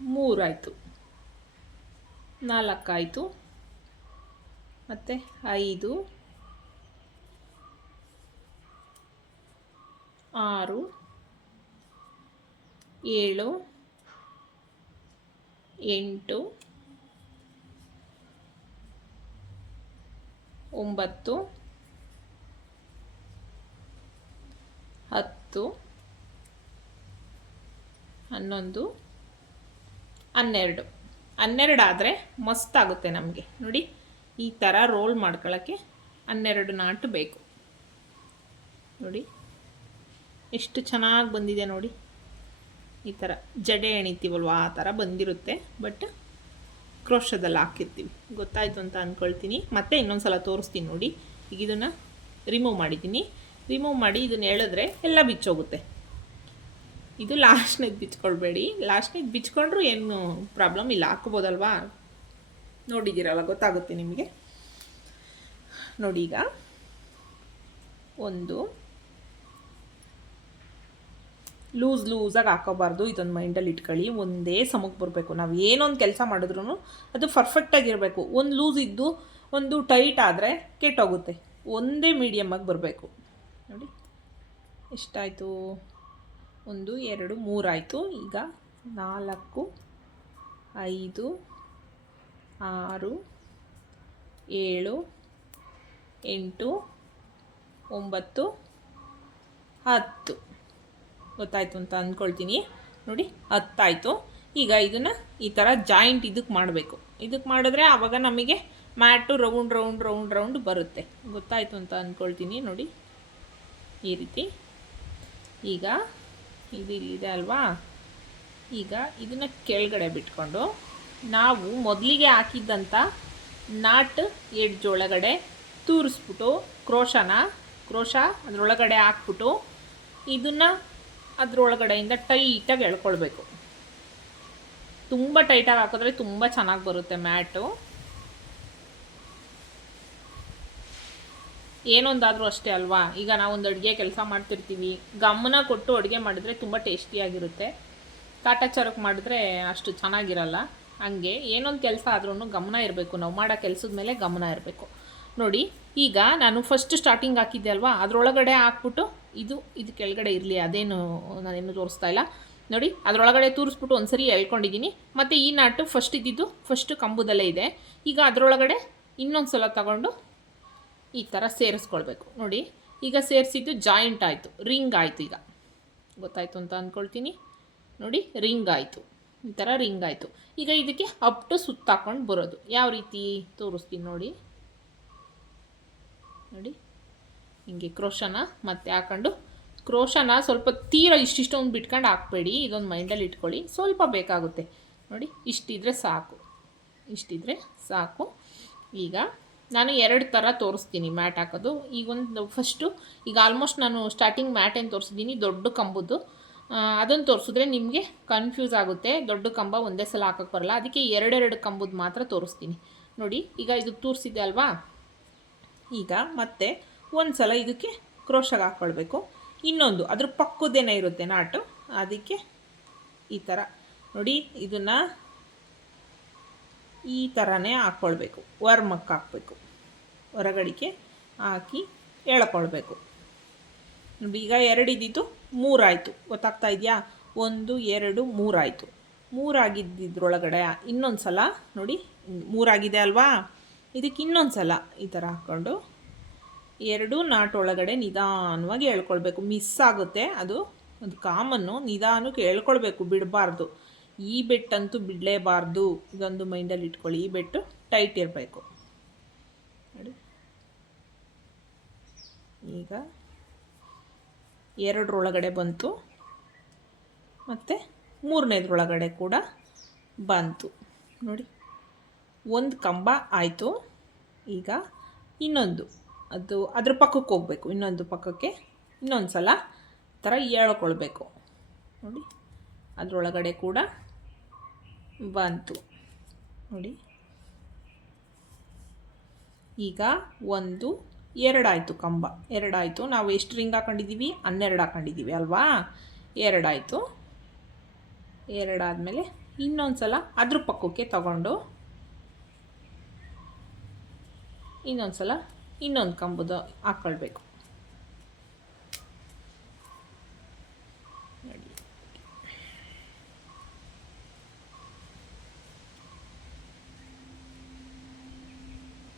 ಮೂರಾಯಿತು. ನಾಲ್ಕಾಯಿತು. ಮತ್ತು ಐದು. ಆರು. ಏಳು, ಎಂಟು, ಒಂಬತ್ತು, ಹತ್ತು, ಹನ್ನೊಂದು, ಹನ್ನೆರಡು. ಹನ್ನೆರಡಾದರೆ ಮಸ್ತಾಗುತ್ತೆ ನಮಗೆ. ನೋಡಿ, ಈ ಥರ ರೋಲ್ ಮಾಡ್ಕೊಳ್ಳೋಕ್ಕೆ ಹನ್ನೆರಡು ನಾಟು ಬೇಕು. ನೋಡಿ, ಎಷ್ಟು ಚೆನ್ನಾಗಿ ಬಂದಿದೆ ನೋಡಿ. ಈ ಥರ ಜಡೆ ಎಣಿತೀವಲ್ವ ಆ ಥರ ಬಂದಿರುತ್ತೆ. ಬಟ್ ಕ್ರೋಶದಲ್ಲಿ ಹಾಕಿರ್ತೀವಿ. ಗೊತ್ತಾಯಿತು ಅಂತ ಅಂದ್ಕೊಳ್ತೀನಿ ಮತ್ತೆ ಇನ್ನೊಂದು ಸಲ ತೋರಿಸ್ತೀನಿ ನೋಡಿ. ಈಗ ಇದನ್ನು ರಿಮೂವ್ ಮಾಡಿದ್ದೀನಿ. ರಿಮೂವ್ ಮಾಡಿ ಇದನ್ನು ಹೇಳಿದ್ರೆ ಎಲ್ಲ ಬಿಚ್ಚೋಗುತ್ತೆ. ಇದು ಲಾಸ್ಟ್ನೇದು ಬಿಚ್ಕೊಳ್ಬೇಡಿ. ಲಾಸ್ಟ್ನೇದು ಬಿಚ್ಕೊಂಡ್ರೂ ಏನು ಪ್ರಾಬ್ಲಮ್ ಇಲ್ಲ. ಹಾಕ್ಬೋದಲ್ವಾ? ನೋಡಿದ್ದೀರಲ್ಲ, ಗೊತ್ತಾಗುತ್ತೆ ನಿಮಗೆ. ನೋಡಿ ಈಗ ಒಂದು ಲೂಸ್ ಲೂಸಾಗಿ ಹಾಕೋಬಾರ್ದು, ಇದೊಂದು ಮೈಂಡಲ್ಲಿ ಇಟ್ಕೊಳ್ಳಿ, ಒಂದೇ ಸಮಕ್ಕೆ ಬರಬೇಕು. ನಾವು ಏನೊಂದು ಕೆಲಸ ಮಾಡಿದ್ರೂ ಅದು ಪರ್ಫೆಕ್ಟಾಗಿರಬೇಕು ಒಂದು ಲೂಸ್ ಇದ್ದು ಒಂದು ಟೈಟ್ ಆದರೆ ಕೆಟ್ಟೋಗುತ್ತೆ. ಒಂದೇ ಮೀಡಿಯಮ್ಮಾಗಿ ಬರಬೇಕು. ನೋಡಿ, ಎಷ್ಟಾಯಿತು? ಒಂದು, ಎರಡು ಮೂರಾಯಿತು ಈಗ ನಾಲ್ಕು, ಐದು, ಆರು, ಏಳು, ಎಂಟು, ಒಂಬತ್ತು, ಹತ್ತು. ಗೊತ್ತಾಯಿತು ಅಂತ ಅಂದ್ಕೊಳ್ತೀನಿ. ನೋಡಿ, ಹತ್ತಾಯಿತು. ಈಗ ಇದನ್ನು ಈ ಥರ ಜಾಯಿಂಟ್ ಇದಕ್ಕೆ ಮಾಡಬೇಕು. ಇದಕ್ಕೆ ಮಾಡಿದ್ರೆ ಆವಾಗ ನಮಗೆ mat round round round round ಬರುತ್ತೆ. ಗೊತ್ತಾಯಿತು ಅಂತ ಅಂದ್ಕೊಳ್ತೀನಿ. ನೋಡಿ, ಈ ರೀತಿ. ಈಗ ಇದು ಇದೆ ಅಲ್ವಾ? ಈಗ ಇದನ್ನು ಕೆಳಗಡೆ ಬಿಟ್ಕೊಂಡು ನಾವು ಮೊದಲಿಗೆ ಹಾಕಿದ್ದಂಥ ನಾಟ್ ಎಡ್ಜ್ ಒಳಗಡೆ ತೂರಿಸ್ಬಿಟ್ಟು ಕ್ರೋಶನ, ಕ್ರೋಶ ಅದರೊಳಗಡೆ ಹಾಕ್ಬಿಟ್ಟು ಇದನ್ನು ಅದರೊಳಗಡೆಯಿಂದ ಟೈಟಾಗಿ ಎಳ್ಕೊಳ್ಬೇಕು. ತುಂಬ ಟೈಟಾಗಿ ಹಾಕಿದ್ರೆ ತುಂಬ ಚೆನ್ನಾಗಿ ಬರುತ್ತೆ ಮ್ಯಾಟು. ಏನೊಂದಾದರೂ ಅಷ್ಟೇ ಅಲ್ವಾ? ಈಗ ನಾವೊಂದು ಅಡುಗೆ ಕೆಲಸ ಮಾಡ್ತಿರ್ತೀವಿ. ಗಮನ ಕೊಟ್ಟು ಅಡುಗೆ ಮಾಡಿದ್ರೆ ತುಂಬ ಟೇಸ್ಟಿಯಾಗಿರುತ್ತೆ. ಕಾಟಾಚಾರಕ್ಕೆ ಮಾಡಿದ್ರೆ ಅಷ್ಟು ಚೆನ್ನಾಗಿರಲ್ಲ. ಹಂಗೆ ಏನೊಂದು ಕೆಲಸ ಆದ್ರೂ ಗಮನ ಇರಬೇಕು. ನಾವು ಮಾಡೋ ಕೆಲಸದ ಮೇಲೆ ಗಮನ ಇರಬೇಕು. ನೋಡಿ, ಈಗ ನಾನು ಫಸ್ಟ್ ಸ್ಟಾರ್ಟಿಂಗ್ ಹಾಕಿದ್ದೆ ಅಲ್ವಾ? ಅದರೊಳಗಡೆ ಹಾಕ್ಬಿಟ್ಟು ಇದು ಇದು ಕೆಳಗಡೆ ಇರಲಿ, ಅದೇನು ನಾನೇನು ತೋರಿಸ್ತಾ ಇಲ್ಲ. ನೋಡಿ, ಅದರೊಳಗಡೆ ತೂರಿಸ್ಬಿಟ್ಟು ಒಂದ್ಸರಿ ಎಳ್ಕೊಂಡಿದ್ದೀನಿ. ಮತ್ತು ಈ ನಾಟು ಫಸ್ಟ್ ಇದ್ದಿದ್ದು ಫಸ್ಟ್ ಕಂಬುದಲ್ಲೇ ಇದೆ. ಈಗ ಅದರೊಳಗಡೆ ಇನ್ನೊಂದು ಸಲ ತಗೊಂಡು ಈ ಥರ ಸೇರಿಸ್ಕೊಳ್ಬೇಕು. ನೋಡಿ, ಈಗ ಸೇರಿಸಿದ್ದು ಜಾಯಿಂಟ್ ಆಯಿತು ರಿಂಗ್ ಆಯಿತು ಈಗ. ಗೊತ್ತಾಯಿತು ಅಂತ ಅಂದ್ಕೊಳ್ತೀನಿ ನೋಡಿ ರಿಂಗ್ ಆಯಿತು. ಈ ಥರ ರಿಂಗ್ ಆಯಿತು. ಈಗ ಇದಕ್ಕೆ ಅಪ್ ಟು ಸುತ್ತಾಕೊಂಡು ಬರೋದು. ಯಾವ ರೀತಿ ತೋರಿಸ್ತೀನಿ ನೋಡಿ. ನೋಡಿ. ಹಿಂಗೆ ಕ್ರೋಶನ ಮತ್ತೆ ಹಾಕೊಂಡು ಕ್ರೋಶನ ಸ್ವಲ್ಪ ತೀರ ಇಷ್ಟಿಷ್ಟೊಂದು ಬಿಟ್ಕೊಂಡು ಹಾಕ್ಬೇಡಿ, ಇದೊಂದು ಮೈಂಡಲ್ಲಿ ಇಟ್ಕೊಳ್ಳಿ. ಸ್ವಲ್ಪ ಬೇಕಾಗುತ್ತೆ. ನೋಡಿ, ಇಷ್ಟಿದ್ರೆ ಸಾಕು. ಇಷ್ಟಿದ್ರೆ ಸಾಕು. ಈಗ ನಾನು ಎರಡು ಥರ ತೋರಿಸ್ತೀನಿ ಮ್ಯಾಟ್ ಹಾಕೋದು. ಈಗ ಒಂದು ಫಸ್ಟು ಈಗ ಆಲ್ಮೋಸ್ಟ್ ನಾನು ಸ್ಟಾರ್ಟಿಂಗ್ ಮ್ಯಾಟ್ ಏನು ತೋರಿಸಿದ್ದೀನಿ ದೊಡ್ಡ ಕಂಬದ್ದು ಅದನ್ನು ತೋರಿಸಿದ್ರೆ ನಿಮಗೆ ಕನ್ಫ್ಯೂಸ್ ಆಗುತ್ತೆ. ದೊಡ್ಡ ಕಂಬ ಒಂದೇ ಸಲ ಹಾಕೋಕ್ಕೆ ಬರಲ್ಲ. ಅದಕ್ಕೆ ಎರಡೆರಡು ಕಂಬದ್ದು ಮಾತ್ರ ತೋರಿಸ್ತೀನಿ. ನೋಡಿ, ಈಗ ಇದು ತೋರಿಸಿದೆ ಅಲ್ವಾ? ಈಗ ಮತ್ತೆ ಒಂದು ಸಲ ಇದಕ್ಕೆ ಕ್ರೋಶಾಗಿ ಹಾಕ್ಕೊಳ್ಬೇಕು. ಇನ್ನೊಂದು, ಅದ್ರ ಪಕ್ಕದ್ದೇನೇ ಇರುತ್ತೆ ನಾಟು, ಅದಕ್ಕೆ ಈ ಥರ ನೋಡಿ, ಇದನ್ನು ಈ ಥರನೇ ಹಾಕ್ಕೊಳ್ಬೇಕು. ವರ್ಮಕ್ಕೆ ಹಾಕಬೇಕು. ಹೊರಗಡಿಕೆ ಹಾಕಿ ಎಳ್ಕೊಳ್ಬೇಕು. ನೋಡಿ, ಈಗ ಎರಡು ಇದ್ದಿದ್ದು ಮೂರಾಯಿತು. ಗೊತ್ತಾಗ್ತಾ ಇದೆಯಾ? ಒಂದು, ಎರಡು, ಮೂರಾಯಿತು. ಮೂರಾಗಿದ್ದಿದ್ರೊಳಗಡೆ ಇನ್ನೊಂದು ಸಲ ನೋಡಿ, ಮೂರಾಗಿದೆ ಅಲ್ವಾ? ಇದಕ್ಕೆ ಇನ್ನೊಂದು ಸಲ ಈ ಥರ ಹಾಕ್ಕೊಂಡು ಎರಡು ನಾಟ್ ಒಳಗಡೆ ನಿಧಾನವಾಗಿ ಹೇಳ್ಕೊಳ್ಬೇಕು. ಮಿಸ್ ಆಗುತ್ತೆ ಅದು ಒಂದು ಕಾಮನ್ನು ನಿಧಾನಕ್ಕೆ ಹೇಳ್ಕೊಳ್ಬೇಕು, ಬಿಡಬಾರ್ದು. ಈ ಬೆಟ್ಟಂತೂ ಬಿಡಲೇಬಾರ್ದು. ಇದೊಂದು ಮೈಂಡಲ್ಲಿ ಇಟ್ಕೊಳ್ಳಿ, ಈ ಬೆಟ್ಟು ಟೈಟ್ ಇರಬೇಕು. ನೋಡಿ. ಈಗ ಎರಡರೊಳಗಡೆ ಬಂತು. ಮತ್ತು ಮೂರನೇದ್ರೊಳಗಡೆ ಕೂಡ ಬಂತು. ನೋಡಿ. ಒಂದು ಕಂಬ ಆಯಿತು. ಈಗ ಇನ್ನೊಂದು. ಅದು ಅದ್ರ ಪಕ್ಕಕ್ಕೆ ಹೋಗಬೇಕು, ಇನ್ನೊಂದು ಪಕ್ಕಕ್ಕೆ. ಇನ್ನೊಂದು ಸಲ ಥರ ಹೇಳ್ಕೊಳ್ಬೇಕು ನೋಡಿ, ಅದರೊಳಗಡೆ ಕೂಡ ಬಂತು. ನೋಡಿ. ಈಗ ಒಂದು, ಎರಡಾಯಿತು ಕಂಬ. ಎರಡಾಯಿತು, ನಾವು ಎಷ್ಟು ರಿಂಗ್ ಹಾಕೊಂಡಿದ್ದೀವಿ? ಹನ್ನೆರಡು ಹಾಕೊಂಡಿದ್ದೀವಿ ಅಲ್ವಾ? ಎರಡಾಯಿತು. ಎರಡಾದಮೇಲೆ ಇನ್ನೊಂದು ಸಲ ಅದ್ರ ಪಕ್ಕಕ್ಕೆ ತಗೊಂಡು, ಇನ್ನೊಂದು ಸಲ ಇನ್ನೊಂದು ಕಂಬದ ಹಾಕ್ಕೊಳ್ಬೇಕು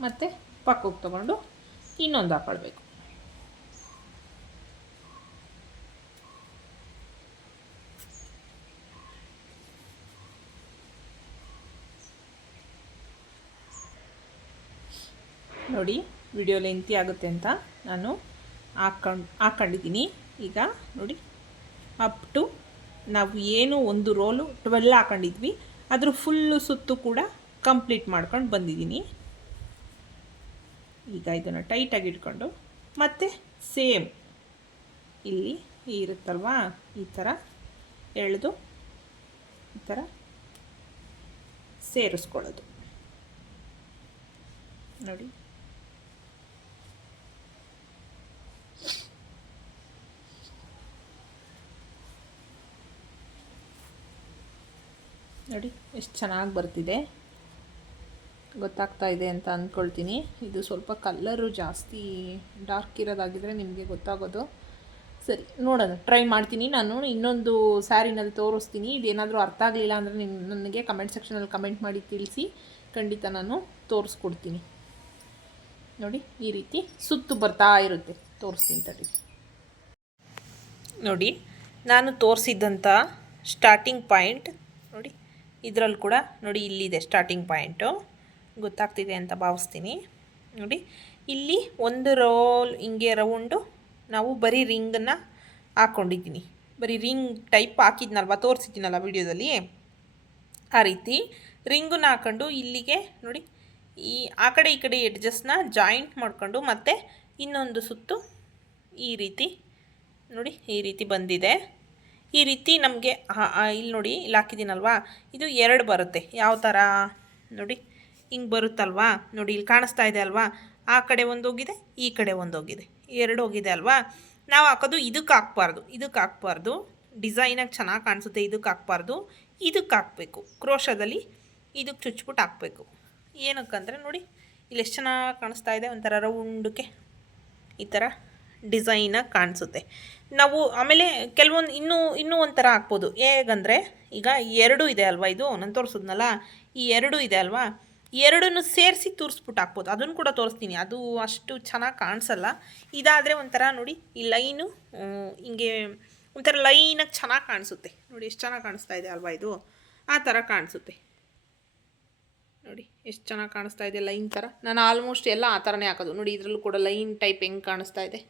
ಮತ್ತೆ ಪಕ್ಕಕ್ಕೆ ತಗೊಂಡು ಇನ್ನೊಂದು ಹಾಕ್ಕೊಳ್ಬೇಕು ನೋಡಿ. ವಿಡಿಯೋ ಲೆಂತಿ ಆಗುತ್ತೆ ಅಂತ ನಾನು ಹಾಕ್ಕೊಂಡು ಹಾಕ್ಕೊಂಡಿದ್ದೀನಿ ಈಗ ನೋಡಿ ಅಪ್ ಟು ನಾವು ಏನು ಒಂದು ರೋಲು ಟ್ವೆಲ್ ಹಾಕೊಂಡಿದ್ವಿ. ಅದ್ರ ಫುಲ್ಲು ಸುತ್ತು ಕೂಡ ಕಂಪ್ಲೀಟ್ ಮಾಡ್ಕೊಂಡು ಬಂದಿದ್ದೀನಿ. ಈಗ ಇದನ್ನು ಟೈಟಾಗಿ ಇಟ್ಕೊಂಡು ಮತ್ತೆ ಸೇಮ್ ಇಲ್ಲಿ ಇರುತ್ತಲ್ವಾ? ಈ ಥರ ಎಳೆದು ಈ ಥರ ಸೇರಿಸ್ಕೊಳ್ಳೋದು. ನೋಡಿ. ನೋಡಿ, ಎಷ್ಟು ಚೆನ್ನಾಗಿ ಬರ್ತಿದೆ. ಗೊತ್ತಾಗ್ತಾ ಇದೆ ಅಂತ ಅಂದ್ಕೊಳ್ತೀನಿ ಇದು ಸ್ವಲ್ಪ ಕಲ್ಲರು ಜಾಸ್ತಿ ಡಾರ್ಕ್ ಇರೋದಾಗಿದ್ದರೆ ನಿಮಗೆ ಗೊತ್ತಾಗೋದು. ಸರಿ, ನೋಡೋಣ ಟ್ರೈ ಮಾಡ್ತೀನಿ. ನಾನು ಇನ್ನೊಂದು ಸ್ಯಾರಿನಲ್ಲಿ ತೋರಿಸ್ತೀನಿ. ಇದೇನಾದರೂ ಅರ್ಥ ಆಗಲಿಲ್ಲ ಅಂದರೆ ನಿಮ್ಮ ನನಗೆ ಕಮೆಂಟ್ ಸೆಕ್ಷನಲ್ಲಿ ಕಮೆಂಟ್ ಮಾಡಿ ತಿಳಿಸಿ. ಖಂಡಿತ ನಾನು ತೋರಿಸ್ಕೊಡ್ತೀನಿ. ನೋಡಿ, ಈ ರೀತಿ ಸುತ್ತು ಬರ್ತಾ ಇರುತ್ತೆ. ತೋರಿಸ್ತೀನಿ ತಡಿ. ನೋಡಿ, ನಾನು ತೋರಿಸಿದ್ದಂಥ ಸ್ಟಾರ್ಟಿಂಗ್ ಪಾಯಿಂಟ್ ನೋಡಿ ಇದರಲ್ಲಿ ಕೂಡ ನೋಡಿ ಇಲ್ಲಿದೆ ಸ್ಟಾರ್ಟಿಂಗ್ ಪಾಯಿಂಟು ಗೊತ್ತಾಗ್ತಿದೆ ಅಂತ ಭಾವಿಸ್ತೀನಿ. ನೋಡಿ, ಇಲ್ಲಿ ಒಂದು ರೋಲ್ ಹಿಂಗೆ ರೌಂಡು ನಾವು ಬರೀ ರಿಂಗನ್ನು ಹಾಕ್ಕೊಂಡಿದ್ದೀನಿ ಬರೀ ರಿಂಗ್ ಟೈಪ್ ಹಾಕಿದ್ನಲ್ವ, ತೋರಿಸಿದ್ದೀನಲ್ಲ ವೀಡಿಯೋದಲ್ಲಿ? ಆ ರೀತಿ ರಿಂಗನ್ನ ಹಾಕ್ಕೊಂಡು ಇಲ್ಲಿಗೆ ನೋಡಿ, ಈ ಆ ಕಡೆ ಈ ಕಡೆ ಎಡ್ಜಸ್ಟ್ನ ಜಾಯಿಂಟ್ ಮಾಡಿಕೊಂಡು ಮತ್ತೆ ಇನ್ನೊಂದು ಸುತ್ತು ಈ ರೀತಿ ನೋಡಿ ಈ ರೀತಿ ಬಂದಿದೆ. ಈ ರೀತಿ ನಮಗೆ ಇಲ್ಲಿ ನೋಡಿ, ಇಲ್ಲಿ ಹಾಕಿದ್ದೀನಲ್ವಾ? ಇದು ಎರಡು ಬರುತ್ತೆ. ಯಾವ ಥರ ನೋಡಿ, ಹಿಂಗೆ ಬರುತ್ತಲ್ವಾ? ನೋಡಿ, ಇಲ್ಲಿ ಕಾಣಿಸ್ತಾ ಇದೆ ಅಲ್ವಾ? ಆ ಕಡೆ ಒಂದು ಹೋಗಿದೆ, ಈ ಕಡೆ ಒಂದು ಹೋಗಿದೆ. ಎರಡು ಹೋಗಿದೆ ಅಲ್ವಾ? ನಾವು ಹಾಕೋದು ಇದಕ್ಕೆ ಹಾಕ್ಬಾರ್ದು. ಇದಕ್ಕೆ ಹಾಕ್ಬಾರ್ದು. ಡಿಸೈನಾಗಿ ಚೆನ್ನಾಗಿ ಕಾಣಿಸುತ್ತೆ, ಇದಕ್ಕೆ ಹಾಕ್ಬಾರ್ದು. ಇದಕ್ಕೆ ಹಾಕಬೇಕು. ಕ್ರೋಶದಲ್ಲಿ ಇದಕ್ಕೆ ಚುಚ್ಬಿಟ್ಟು ಹಾಕಬೇಕು. ಏನಕ್ಕಂದರೆ ನೋಡಿ, ಇಲ್ಲಿ ಎಷ್ಟು ಚೆನ್ನಾಗಿ ಕಾಣಿಸ್ತಾ ಇದೆ, ಒಂಥರ ರೌಂಡಕ್ಕೆ ಈ ಥರ ಡಿಸೈನಾಗಿ ಕಾಣಿಸುತ್ತೆ. ನಾವು ಆಮೇಲೆ ಕೆಲವೊಂದು ಇನ್ನೂ ಇನ್ನೂ ಒಂಥರ ಹಾಕ್ಬೋದು ಹೇಗಂದರೆ, ಈಗ ಎರಡು ಇದೆ ಅಲ್ವಾ ಇದು? ನಾನು ತೋರಿಸಿದ್ನಲ್ಲ? ಈ ಎರಡು ಇದೆ ಅಲ್ವಾ? ಎರಡನ್ನು ಸೇರಿಸಿ ತೋರಿಸ್ಬಿಟ್ಟು ಹಾಕ್ಬೋದು. ಅದನ್ನು ಕೂಡ ತೋರಿಸ್ತೀನಿ. ಅದು ಅಷ್ಟು ಚೆನ್ನಾಗಿ ಕಾಣಿಸಲ್ಲ. ಇದಾದರೆ ಒಂಥರ ನೋಡಿ, ಈ ಲೈನು ಹಿಂಗೆ ಒಂಥರ ಲೈನಾಗಿ ಚೆನ್ನಾಗಿ ಕಾಣಿಸುತ್ತೆ. ನೋಡಿ, ಎಷ್ಟು ಚೆನ್ನಾಗಿ ಕಾಣಿಸ್ತಾ ಇದೆ ಅಲ್ವಾ ಇದು? ಆ ಥರ ಕಾಣಿಸುತ್ತೆ. ನೋಡಿ, ಎಷ್ಟು ಚೆನ್ನಾಗಿ ಕಾಣಿಸ್ತಾ ಇದೆ ಲೈನ್ ಥರ. ನಾನು ಆಲ್ಮೋಸ್ಟ್ ಎಲ್ಲ ಆ ಥರನೇ ಹಾಕೋದು. ನೋಡಿ, ಇದರಲ್ಲೂ ಕೂಡ ಲೈನ್ ಟೈಪ್ ಹೆಂಗೆ ಕಾಣಿಸ್ತಾ ಇದೆ?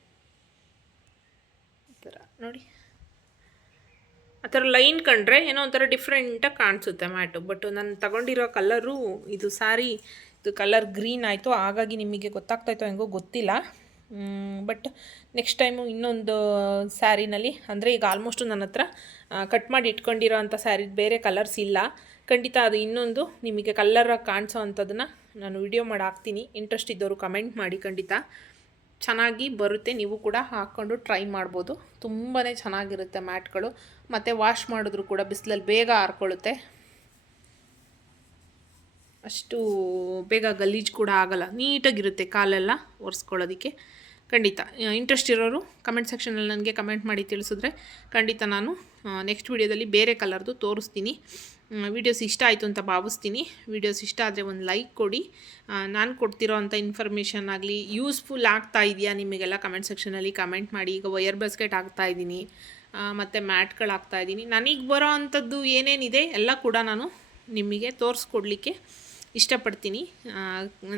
ನೋಡಿ. ಆ ಥರ ಲೈನ್ ಕಂಡ್ರೆ ಏನೋ ಒಂಥರ ಡಿಫ್ರೆಂಟಾಗಿ ಕಾಣಿಸುತ್ತೆ ಮ್ಯಾಟು. ಬಟ್ ನಾನು ತಗೊಂಡಿರೋ ಕಲ್ಲರು ಇದು ಸ್ಯಾರಿ ಇದು ಕಲರ್ ಗ್ರೀನ್ ಆಯಿತು. ಹಾಗಾಗಿ ನಿಮಗೆ ಗೊತ್ತಾಗ್ತಾಯಿತ್ತು ಹೆಂಗೋ ಗೊತ್ತಿಲ್ಲ. ಬಟ್ ನೆಕ್ಸ್ಟ್ ಟೈಮು ಇನ್ನೊಂದು ಸ್ಯಾರಿನಲ್ಲಿ, ಅಂದರೆ ಈಗ ಆಲ್ಮೋಸ್ಟು ನನ್ನ ಹತ್ರ ಕಟ್ ಮಾಡಿ ಇಟ್ಕೊಂಡಿರೋ ಅಂಥ ಸ್ಯಾರಿ, ಬೇರೆ ಕಲರ್ಸ್ ಇಲ್ಲ. ಖಂಡಿತ ಅದು ಇನ್ನೊಂದು ನಿಮಗೆ ಕಲ್ಲರಾಗಿ ಕಾಣಿಸೋ ಅಂಥದ್ದನ್ನು ನಾನು ವಿಡಿಯೋ ಮಾಡಿ ಹಾಕ್ತೀನಿ ಇಂಟ್ರೆಸ್ಟ್ ಇದ್ದವರು ಕಮೆಂಟ್ ಮಾಡಿ ಖಂಡಿತ. ಚೆನ್ನಾಗಿ ಬರುತ್ತೆ, ನೀವು ಕೂಡ ಹಾಕ್ಕೊಂಡು ಟ್ರೈ ಮಾಡ್ಬೋದು. ತುಂಬಾ ಚೆನ್ನಾಗಿರುತ್ತೆ ಮ್ಯಾಟ್ಗಳು. ಮತ್ತು ವಾಶ್ ಮಾಡಿದ್ರು ಕೂಡ ಬಿಸಿಲಲ್ಲಿ ಬೇಗ ಹಾರ್ಕೊಳ್ಳುತ್ತೆ ಅಷ್ಟು ಬೇಗ ಗಲೀಜು ಕೂಡ ಆಗಲ್ಲ, ನೀಟಾಗಿರುತ್ತೆ ಕಾಲೆಲ್ಲ ಒರೆಸ್ಕೊಳ್ಳೋದಕ್ಕೆ. ಖಂಡಿತ. ಇಂಟ್ರೆಸ್ಟ್ ಇರೋರು ಕಮೆಂಟ್ ಸೆಕ್ಷನಲ್ಲಿ ನನಗೆ ಕಮೆಂಟ್ ಮಾಡಿ ತಿಳಿಸಿದ್ರೆ ಖಂಡಿತ ನಾನು ನೆಕ್ಸ್ಟ್ ವೀಡಿಯೋದಲ್ಲಿ ಬೇರೆ ಕಲರ್ದು ತೋರಿಸ್ತೀನಿ. ವೀಡಿಯೋಸ್ ಇಷ್ಟ ಆಯಿತು ಅಂತ ಭಾವಿಸ್ತೀನಿ. ವಿಡಿಯೋಸ್ ಇಷ್ಟ ಆದರೆ ಒಂದು ಲೈಕ್ ಕೊಡಿ. ನಾನು ಕೊಡ್ತಿರೋ ಅಂಥ ಇನ್ಫಾರ್ಮೇಷನ್ ಆಗಲಿ ಯೂಸ್ಫುಲ್ ಆಗ್ತಾ ಇದೆಯಾ ನಿಮಗೆಲ್ಲ ಕಮೆಂಟ್ ಸೆಕ್ಷನಲ್ಲಿ ಕಮೆಂಟ್ ಮಾಡಿ. ಈಗ ವಯರ್ ಬಾಸ್ಕೆಟ್ ಆಗ್ತಾ ಇದ್ದೀನಿ. ಮತ್ತು ಮ್ಯಾಟ್ಗಳು ಹಾಕ್ತಾ ಇದ್ದೀನಿ. ನನಗೆ ಬರೋ ಅಂಥದ್ದು ಏನೇನಿದೆ, ಎಲ್ಲ ಕೂಡ ನಾನು ನಿಮಗೆ ತೋರಿಸ್ಕೊಡ್ಲಿಕ್ಕೆ ಇಷ್ಟಪಡ್ತೀನಿ.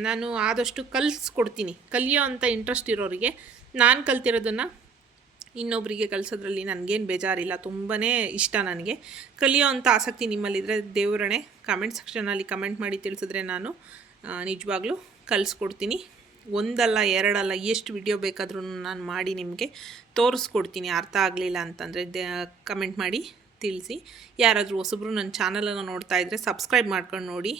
ನಾನು ಆದಷ್ಟು ಕಲಿಸ್ಕೊಡ್ತೀನಿ. ಕಲಿಯೋ ಅಂಥ ಇಂಟ್ರೆಸ್ಟ್ ಇರೋರಿಗೆ, ನಾನು ಕಲ್ತಿರೋದನ್ನು ಇನ್ನೊಬ್ಬರಿಗೆ ಕಲಿಸೋದ್ರಲ್ಲಿ ನನಗೇನು ಬೇಜಾರಿಲ್ಲ ತುಂಬಾ ಇಷ್ಟ ನನಗೆ. ಕಲಿಯೋ ಅಂಥ ಆಸಕ್ತಿ ನಿಮ್ಮಲ್ಲಿದ್ದರೆ ದೇವರಣೆ ಕಮೆಂಟ್ ಸೆಕ್ಷನಲ್ಲಿ ಕಮೆಂಟ್ ಮಾಡಿ ತಿಳಿಸಿದ್ರೆ ನಾನು ನಿಜವಾಗ್ಲೂ ಕಲಿಸ್ಕೊಡ್ತೀನಿ. ಒಂದಲ್ಲ, ಎರಡಲ್ಲ, ಎಷ್ಟು ವಿಡಿಯೋ ಬೇಕಾದ್ರೂ ನಾನು ಮಾಡಿ ನಿಮಗೆ ತೋರಿಸ್ಕೊಡ್ತೀನಿ. ಅರ್ಥ ಆಗಲಿಲ್ಲ ಅಂತಂದರೆ ಕಮೆಂಟ್ ಮಾಡಿ ತಿಳಿಸಿ. ಯಾರಾದರೂ ಹೊಸಬ್ರು ನನ್ನ ಚಾನಲನ್ನು ನೋಡ್ತಾ ಇದ್ದರೆ ಸಬ್ಸ್ಕ್ರೈಬ್ ಮಾಡ್ಕೊಂಡು ನೋಡಿ.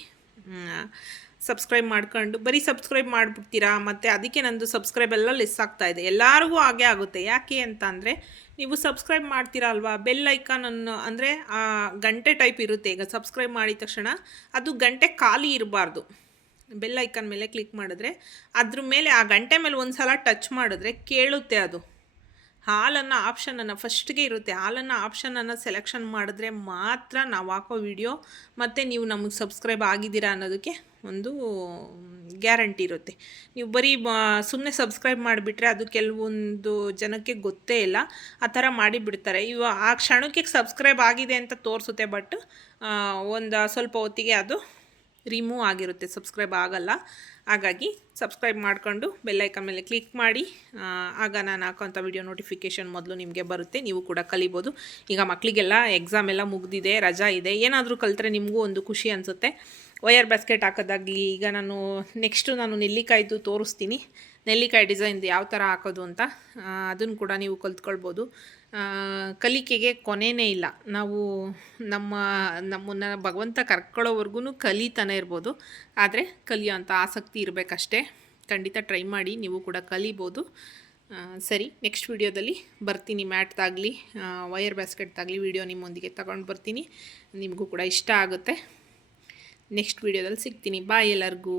ಸಬ್ಸ್ಕ್ರೈಬ್ ಮಾಡ್ಕೊಂಡು, ಬರೀ ಸಬ್ಸ್ಕ್ರೈಬ್ ಮಾಡಿಬಿಡ್ತೀರಾ? ಮತ್ತು ಅದಕ್ಕೆ ನಂದು ಸಬ್ಸ್ಕ್ರೈಬ್ ಎಲ್ಲ ಲೆಸ್ ಆಗ್ತಾ ಇದೆ. ಎಲ್ಲರಿಗೂ ಹಾಗೆ ಆಗುತ್ತೆ. ಯಾಕೆ ಅಂತ ಅಂದರೆ, ನೀವು ಸಬ್ಸ್ಕ್ರೈಬ್ ಮಾಡ್ತೀರಾ ಅಲ್ವಾ? ಬೆಲ್ ಐಕಾನನ್ನು ಅಂದರೆ ಗಂಟೆ ಟೈಪ್ ಇರುತ್ತೆ. ಈಗ ಸಬ್ಸ್ಕ್ರೈಬ್ ಮಾಡಿದ ತಕ್ಷಣ ಅದು ಗಂಟೆ ಖಾಲಿ ಇರಬಾರ್ದು. ಬೆಲ್ ಐಕಾನ್ ಮೇಲೆ ಕ್ಲಿಕ್ ಮಾಡಿದ್ರೆ, ಅದ್ರ ಮೇಲೆ ಆ ಗಂಟೆ ಮೇಲೆ ಒಂದು ಸಲ ಟಚ್ ಮಾಡಿದ್ರೆ ಕೇಳುತ್ತೆ ಅದು. ಹಾಲನ್ನು ಆಪ್ಷನನ್ನು ಫಸ್ಟ್ಗೆ ಇರುತ್ತೆ. ಹಾಲನ್ನು ಆಪ್ಷನನ್ನು ಸೆಲೆಕ್ಷನ್ ಮಾಡಿದ್ರೆ ಮಾತ್ರ ನಾವು ಹಾಕೋ ವಿಡಿಯೋ ಮತ್ತು ನೀವು ನಮಗೆ ಸಬ್ಸ್ಕ್ರೈಬ್ ಆಗಿದ್ದೀರಾ ಅನ್ನೋದಕ್ಕೆ ಒಂದು ಗ್ಯಾರಂಟಿ ಇರುತ್ತೆ. ನೀವು ಬರೀ ಸುಮ್ಮನೆ ಸಬ್ಸ್ಕ್ರೈಬ್ ಮಾಡಿಬಿಟ್ರೆ ಅದು ಕೆಲವೊಂದು ಜನಕ್ಕೆ ಗೊತ್ತೇ ಇಲ್ಲ. ಆ ಥರ ಮಾಡಿಬಿಡ್ತಾರೆ. ಇವ, ಆ ಕ್ಷಣಕ್ಕೆ ಸಬ್ಸ್ಕ್ರೈಬ್ ಆಗಿದೆ ಅಂತ ತೋರಿಸುತ್ತೆ ಬಟ್ ಒಂದು ಸ್ವಲ್ಪ ಹೊತ್ತಿಗೆ ಅದು ರಿಮೂವ್ ಆಗಿರುತ್ತೆ. ಸಬ್ಸ್ಕ್ರೈಬ್ ಆಗಲ್ಲ. ಹಾಗಾಗಿ ಸಬ್ಸ್ಕ್ರೈಬ್ ಮಾಡಿಕೊಂಡು ಬೆಲ್ಲೈಕನ್ ಮೇಲೆ ಕ್ಲಿಕ್ ಮಾಡಿ ಆಗ ನಾನು ಹಾಕೋಂಥ ವಿಡಿಯೋ ನೋಟಿಫಿಕೇಷನ್ ಮೊದಲು ನಿಮಗೆ ಬರುತ್ತೆ, ನೀವು ಕೂಡ ಕಲಿಬೋದು. ಈಗ ಮಕ್ಕಳಿಗೆಲ್ಲ ಎಕ್ಸಾಮ್ ಎಲ್ಲ ಮುಗಿದಿದೆ, ರಜಾ ಇದೆ, ಏನಾದರೂ ಕಲಿತ್ರೆ ನಿಮಗೂ ಒಂದು ಖುಷಿ ಅನಿಸುತ್ತೆ. ವೈಯರ್ ಬ್ಯಾಸ್ಕೆಟ್ ಹಾಕೋದಾಗಲಿ, ಈಗ ನಾನು ನೆಕ್ಸ್ಟು ನಾನು ನೆಲ್ಲಿಕಾಯ್ದು ತೋರಿಸ್ತೀನಿ. ನೆಲ್ಲಿಕಾಯಿ ಡಿಸೈನ್ ಯಾವ ಥರ ಹಾಕೋದು ಅಂತ ಅದನ್ನು ಕೂಡ ನೀವು ಕಲ್ತ್ಕೊಳ್ಬೋದು. ಕಲಿಕೆಗೆ ಕೊನೆಯೇ ಇಲ್ಲ. ನಾವು ನಮ್ಮ, ನಮ್ಮನ್ನು ಭಗವಂತ ಕರ್ಕೊಳ್ಳೋವರೆಗೂ ಕಲಿತಾನೆ ಇರ್ಬೋದು. ಆದರೆ ಕಲಿಯೋಂಥ ಆಸಕ್ತಿ ಇರಬೇಕಷ್ಟೇ. ಖಂಡಿತ ಟ್ರೈ ಮಾಡಿ ನೀವು ಕೂಡ ಕಲಿಬೋದು. ಸರಿ ನೆಕ್ಸ್ಟ್ ವಿಡಿಯೋದಲ್ಲಿ ಬರ್ತೀನಿ ಮ್ಯಾಟ್ದಾಗಲಿ ವೈರ್ ಬ್ಯಾಸ್ಕೆಟ್ದಾಗಲಿ ವಿಡಿಯೋ ನಿಮ್ಮೊಂದಿಗೆ ತಗೊಂಡು ಬರ್ತೀನಿ. ನಿಮಗೂ ಕೂಡ ಇಷ್ಟ ಆಗುತ್ತೆ. ನೆಕ್ಸ್ಟ್ ವಿಡಿಯೋದಲ್ಲಿ ಸಿಗ್ತೀನಿ. ಬಾಯ್ ಎಲ್ಲರಿಗೂ.